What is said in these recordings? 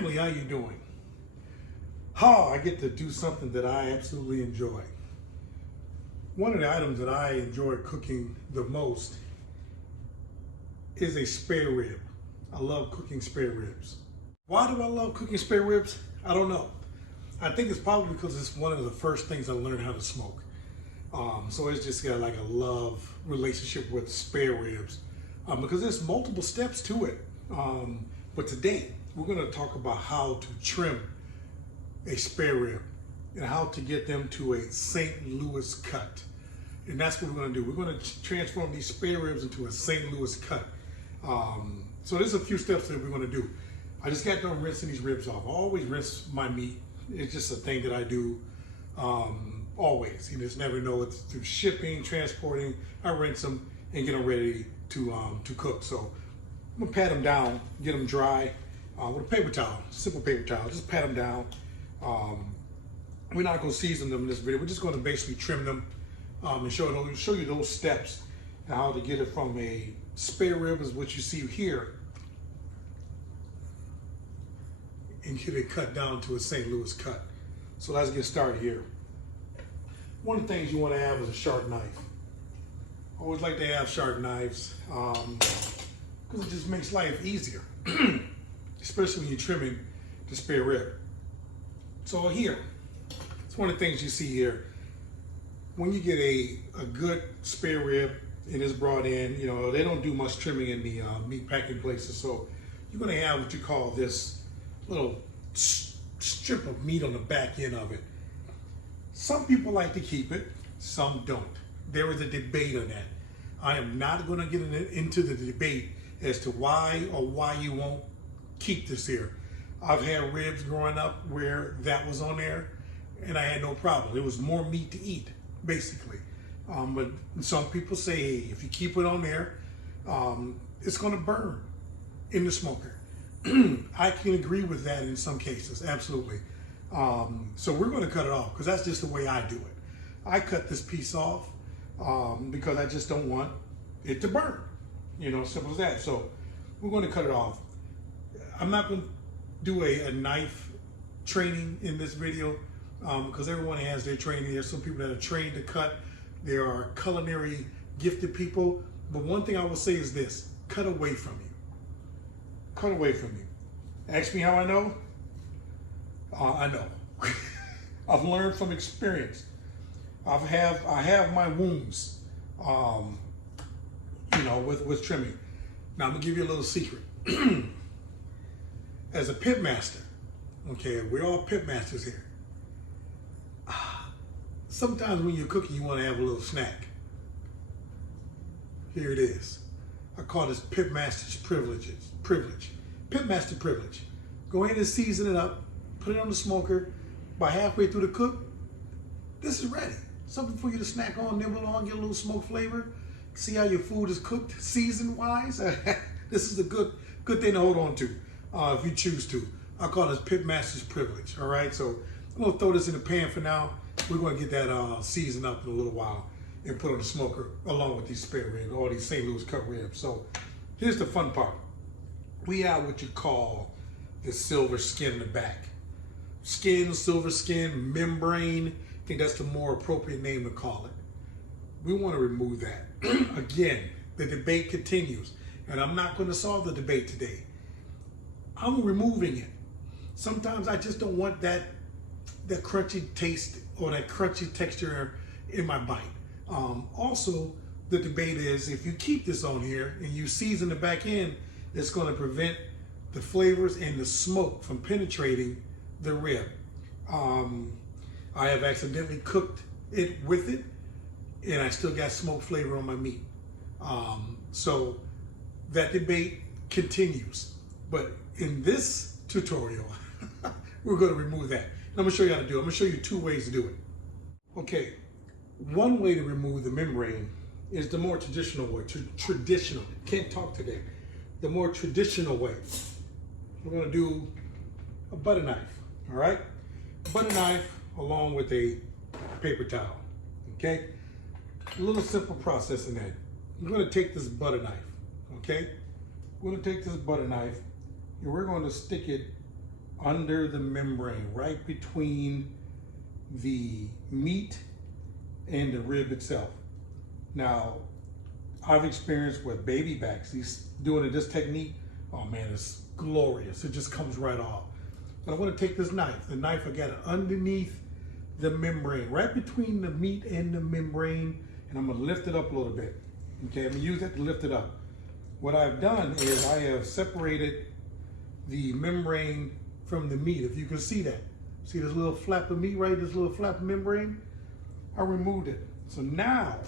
family, how you doing? I get to do something that I absolutely enjoy. One of the items that I enjoy cooking the most is a spare rib. I love cooking spare ribs. Why do I love cooking spare ribs? I don't know. I think it's probably because it's one of the first things I learned how to smoke. So it's just got like a love relationship with spare ribs because there's multiple steps to it. But today we're going to talk about how to trim a spare rib and how to get them to a St. Louis cut. And that's what we're going to do. We're going to transform these spare ribs into a St. Louis cut. So there's a few steps that we're going to do. I just got done rinsing these ribs off. I always rinse my meat. It's just a thing that I do always. You just never know. It's through shipping, transporting. I rinse them and get them ready to cook. So I'm gonna pat them down, get them dry with a paper towel, simple paper towel. Just pat them down. We're not gonna season them in this video. We're just gonna basically trim them and show you those steps and how to get it from a spare rib, is what you see here, and get it cut down to a St. Louis cut. So let's get started here. One of the things you want to have is a sharp knife. I always like to have sharp knives because it just makes life easier, especially when you're trimming the spare rib. So here, it's one of the things you see here. When you get a good spare rib and it's brought in, you know, they don't do much trimming in the meat packing places. So you're going to have what you call this little strip of meat on the back end of it. Some people like to keep it, some don't. There is a debate on that. I am not going to get into the debate as to why you won't keep this here. I've had ribs growing up where that was on there and I had no problem. It was more meat to eat, basically. But some people say, hey, if you keep it on there, it's going to burn in the smoker. I can agree with that in some cases, absolutely. So we're going to cut it off because that's just the way I do it. I cut this piece off because I just don't want it to burn. You know, simple as that. So we're going to cut it off. I'm not going to do a knife training in this video because everyone has their training. There's some people that are trained to cut. There are culinary gifted people. But one thing I will say is this: cut away from you. Cut away from you. Ask me how I know. I know. I've learned from experience. I have my wounds, you know, with trimming. Now I'm gonna give you a little secret. As a pit master, okay, we're all pit masters here. Sometimes when you're cooking, you want to have a little snack. Here it is. I call this pit master's privilege. Pit master privilege. Go ahead and season it up. Put it on the smoker. By halfway through the cook, this is ready. Something for you to snack on, nibble on, get a little smoke flavor. See how your food is cooked season-wise. This is a good thing to hold on to if you choose to. I call this pit master's privilege. All right, so I'm gonna throw this in the pan for now. We're gonna get that seasoned up in a little while and put on the smoker along with these spare ribs, all these St. Louis cut ribs. So here's the fun part. We have what you call the silver skin in the back. Skin, silver skin, membrane. I think that's the more appropriate name to call it. We want to remove that. Again, the debate continues, and I'm not going to solve the debate today. I'm removing it. Sometimes I just don't want that crunchy taste or that crunchy texture in my bite. Also, the debate is if you keep this on here and you season the back end, it's going to prevent the flavors and the smoke from penetrating the rib. I have accidentally cooked it with it and I still got smoke flavor on my meat. So that debate continues. But in this tutorial, we're going to remove that. And I'm going to show you how to do it. I'm going to show you two ways to do it. Okay, one way to remove the membrane is the more traditional way. Traditional. Can't talk today. The more traditional way. We're going to do a butter knife. All right, butter knife along with a paper towel. Okay, a little simple process in that. You're going to take this butter knife. Okay, we're going to take this butter knife and we're going to stick it under the membrane, right between the meat and the rib itself. Now, I've experienced with baby backs, doing this technique, oh man, it's glorious. It just comes right off. But I want to take this knife. The knife, I got it underneath the membrane, right between the meat and the membrane, and I'm gonna lift it up a little bit. Okay, I'm gonna use that to lift it up. What I've done is I have separated the membrane from the meat. If you can see that. See this little flap of meat, right? This little flap of membrane? I removed it. So now,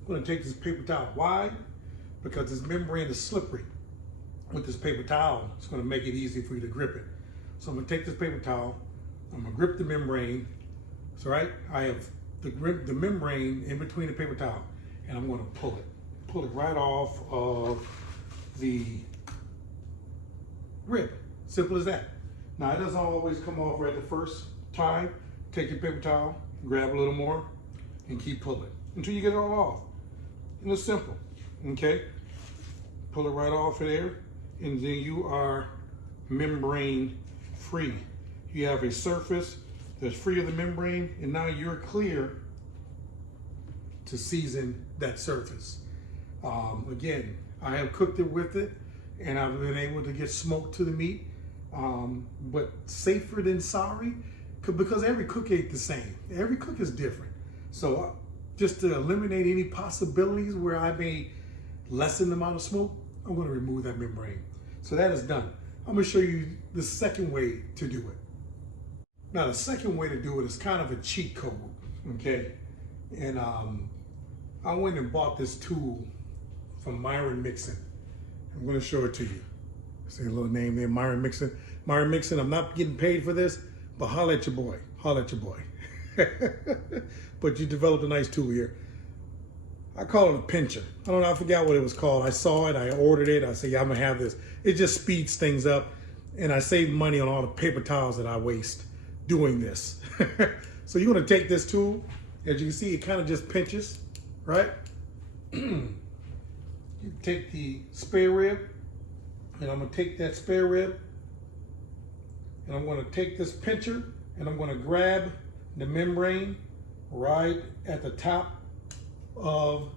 I'm gonna take this paper towel. Why? Because this membrane is slippery. With this paper towel, it's gonna make it easy for you to grip it. So I'm gonna take this paper towel, I'm gonna grip the membrane. So right, I have the membrane in between the paper towel, and I'm gonna pull it right off of the rib. Simple as that. Now it doesn't always come off right the first time. Take your paper towel, grab a little more, and keep pulling until you get it all off. And it's simple, okay? Pull it right off of there, and then you are membrane free. You have a surface that's free of the membrane, and now you're clear to season that surface. Again, I have cooked it with it, and I've been able to get smoke to the meat, but safer than sorry, because every cook ain't the same. Every cook is different. So just to eliminate any possibilities where I may lessen the amount of smoke, I'm gonna remove that membrane. So that is done. I'm gonna show you the second way to do it. Now the second way to do it is kind of a cheat code, okay? And I went and bought this tool from Myron Mixon. I'm gonna show it to you. See a little name there, Myron Mixon. Myron Mixon, I'm not getting paid for this, but holla at your boy, holla at your boy. But you developed a nice tool here. I call it a pincher. I don't know, I forgot what it was called. I saw it, I ordered it, I said, yeah, I'm gonna have this. It just speeds things up, and I save money on all the paper towels that I waste doing this. So you're gonna take this tool, as you can see, it kind of just pinches, right? You take the spare rib, and I'm gonna take that spare rib, and I'm gonna take this pincher, and I'm gonna grab the membrane right at the top of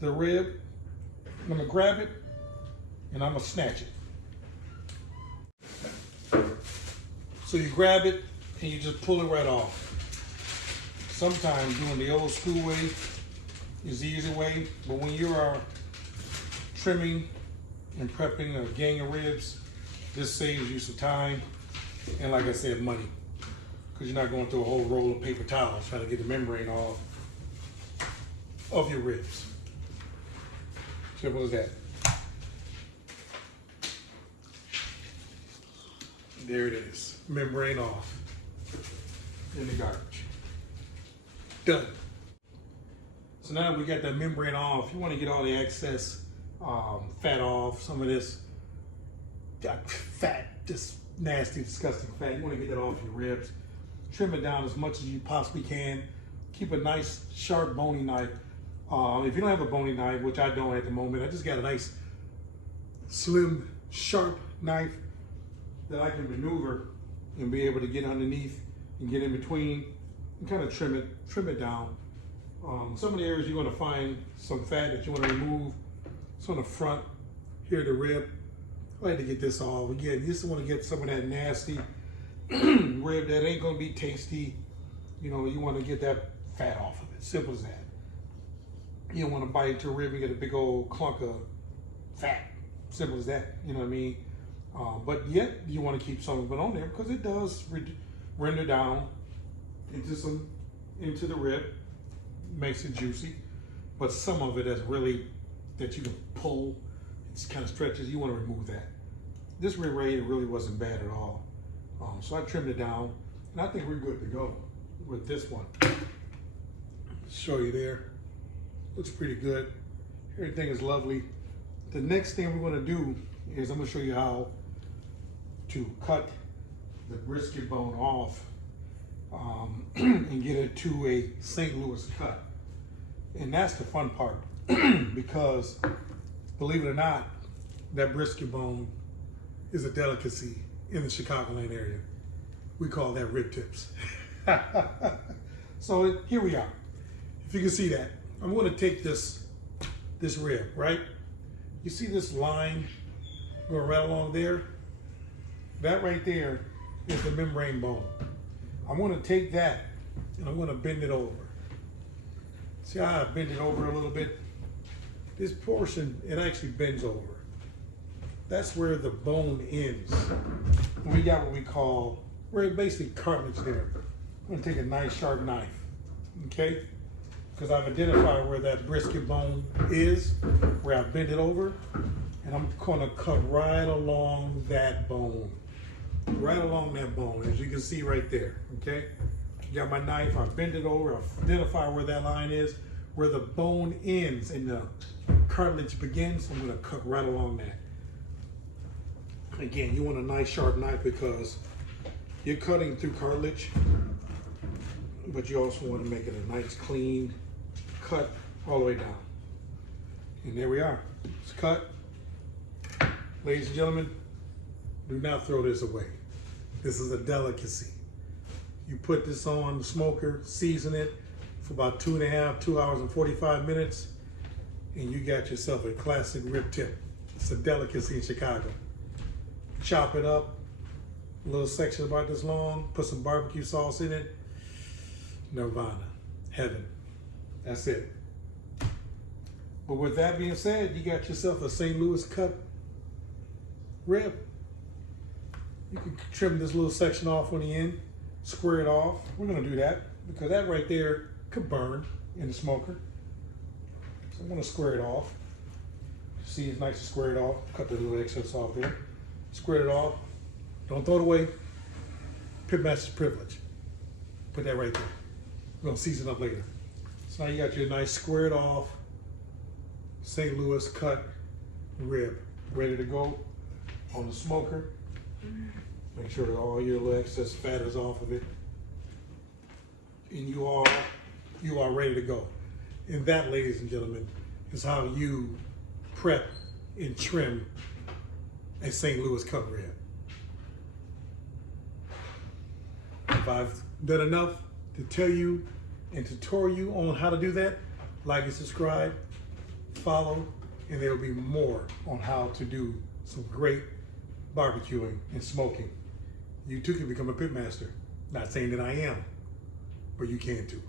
the rib. I'm gonna grab it, and I'm gonna snatch it. So you grab it, and you just pull it right off. Sometimes doing the old school way is the easy way, but when you are trimming and prepping a gang of ribs, this saves you some time and, like I said, money, because you're not going through a whole roll of paper towels trying to get the membrane off of your ribs. Simple as that. There it is, membrane off in the garbage. Done. So now that we got that membrane off, you want to get all the excess fat off, some of this fat, just nasty, disgusting fat. You want to get that off your ribs. Trim it down as much as you possibly can. Keep a nice, sharp, bony knife. If you don't have a bony knife, which I don't at the moment, I just got a nice, slim, sharp knife that I can maneuver and be able to get underneath and get in between and kind of trim it down. Some of the areas you're going to find some fat that you want to remove. It's on the front here, the rib. I like to get this off. Again, you just want to get some of that nasty rib that ain't going to be tasty. You know, you want to get that fat off of it. Simple as that. You don't want to bite into a rib and get a big old clunk of fat. Simple as that. You know what I mean? But yet you want to keep some of it on there because it does render down into the rib, makes it juicy. But some of it is really that you can pull. It's kind of stretches. You want to remove that. This rib right here really wasn't bad at all. So I trimmed it down, and I think we're good to go with this one. Show you there. Looks pretty good. Everything is lovely. The next thing we're going to do is I'm going to show you how to cut the brisket bone off and get it to a St. Louis cut. And that's the fun part because, believe it or not, that brisket bone is a delicacy in the Chicagoland area. We call that rib tips. So here we are. If you can see that, I'm going to take this rib, right? You see this line going right along there? That right there is the membrane bone. I'm going to take that and I'm going to bend it over. See how I bend it over a little bit? This portion, it actually bends over. That's where the bone ends. And we got what we call, we're basically cartilage there. I'm going to take a nice sharp knife, okay? Because I've identified where that brisket bone is, where I bend it over, and I'm going to cut right along that bone. Right along that bone, as you can see right there, okay? Got my knife, I bend it over, I identify where that line is, where the bone ends and the cartilage begins. I'm going to cut right along that. Again, you want a nice sharp knife because you're cutting through cartilage, but you also want to make it a nice clean cut all the way down. And there we are. It's cut. Ladies and gentlemen, do not throw this away. This is a delicacy. You put this on the smoker, season it for about 2 hours and 45 minutes, and you got yourself a classic rib tip. It's a delicacy in Chicago. Chop it up, a little section about this long, put some barbecue sauce in it. Nirvana, heaven. That's it. But with that being said, you got yourself a St. Louis cut rib. You can trim this little section off on the end, square it off. We're gonna do that because that right there could burn in the smoker. So I'm gonna square it off. See, it's nice to square it off. Cut the little excess off there. Square it off. Don't throw it away. Pitmaster's privilege. Put that right there. We're gonna season up later. So now you got your nice squared off St. Louis cut rib ready to go on the smoker. Make sure that all your little excess fat is off of it. And you are ready to go. And that, ladies and gentlemen, is how you prep and trim a St. Louis cut rib. If I've done enough to tell you and tutorial you on how to do that, like and subscribe, follow, and there will be more on how to do some great barbecuing and smoking. You too can become a pitmaster. Not saying that I am, but you can too.